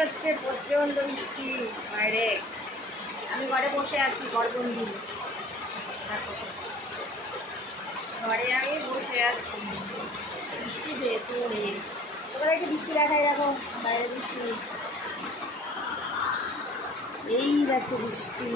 হচ্ছে, প্রচন্ড বৃষ্টি বাইরে। আমি ঘরে বসে আছি, ঘরবন্দি। ঘরে আমি বসে আছি, বৃষ্টি ভেতরে। তোমরা একটু বৃষ্টি দেখাই, দেখো বাইরে বৃষ্টি। এই দেখো বৃষ্টি।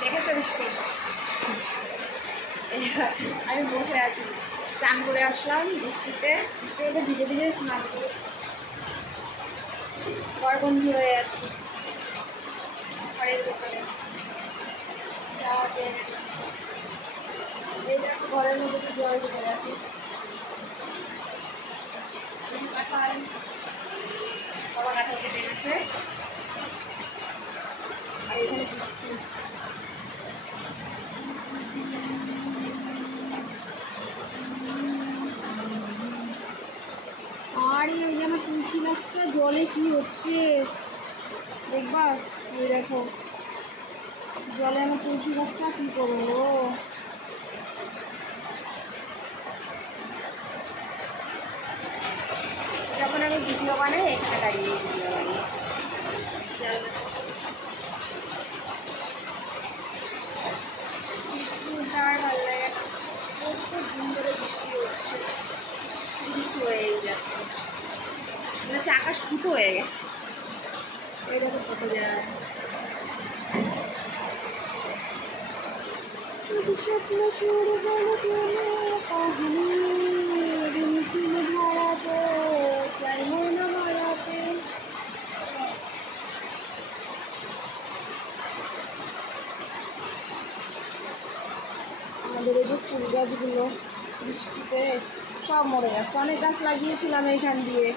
দেখেছো বৃষ্টি? আমি বসে আছি, চান করে আসলাম বৃষ্টিতে, ভিজে ভিজে স্নান করে ঘরবন্দি হয়ে আছি ঘরের ভেতরে। এই দেখো ঘরের মধ্যে তো জল ঢুকে গেছে। কাঁঠাল, সবার কাঁঠাল কেটে গেছে। আর এখানে বৃষ্টি। আরে ওই যে আমার তুলসী গাছটা জলে কি হচ্ছে দেখবা? ওই দেখো জলে আমার তুলসী গাছটা কি করবো। যখন আমি ভিডিও বানাই এখানে দাঁড়িয়ে ভিডিও বানাই। আর ভালো লাগে না, প্রচুর দিন ধরে বৃষ্টি হচ্ছে, বৃষ্টি হয়েই যাচ্ছে, মনে হচ্ছে আকাশ ফুটো হয়ে গেছে। এই দেখো কত যায় স্বপ্ন শুরু হলো কাহিনী রিমঝিম ধারাতে চাই মন মারাতে। আমাদের এই যে ফুল গাছগুলো বৃষ্টিতে সব মরে গেছে। অনেক গাছ লাগিয়েছিলাম এইখান দিয়ে,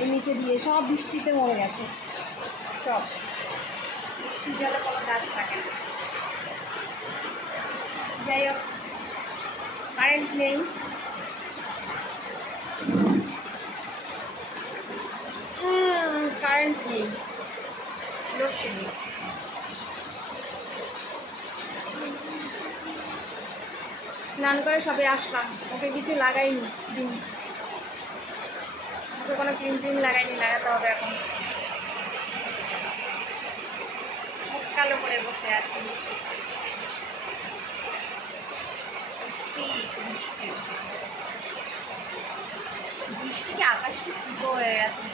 এই নিচে দিয়ে, সব বৃষ্টিতে মরে গেছে। সব বৃষ্টি জলে কোনো গাছ থাকে না। যাই হোক, কারেন্ট নেই। কারেন্ট নেই, লোডশেডিং। স্নান করে সবে আসলাম, ওকে কিছু লাগাইনি, দিন ওকে কোনো ক্রিম টিম লাগাইনি, লাগাতে হবে এখন। কালো করে বসে আছি। বৃষ্টিতে আকাশটা ফুটো হয়ে গেছে।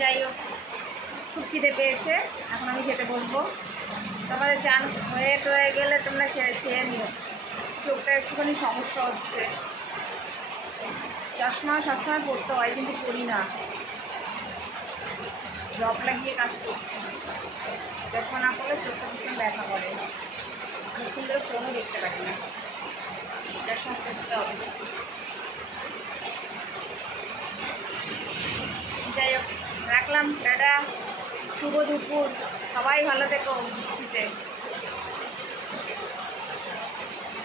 যাই হোক, খুব খিদে পেয়েছে, এখন আমি খেতে বলবো। তোমাদের চান হয়ে টয়ে গেলে তোমরা খেয়ে নিও। চোখটা একটুখানি সমস্যা হচ্ছে, চশমা সবসময় পড়তে হয় কিন্তু পড়ি না, ড্রপ লাগিয়ে কাজ করছি। চশমা না পড়লে চোখটা ভীষণ ব্যথা করে, অনেকক্ষণ ধরে ফোনও দেখতে পারি না, চশমা পড়তে হবে। যাই হোক, রাখলাম, টাটা, শুভ দুপুর, সবাই ভালো থেকো বৃষ্টিতে।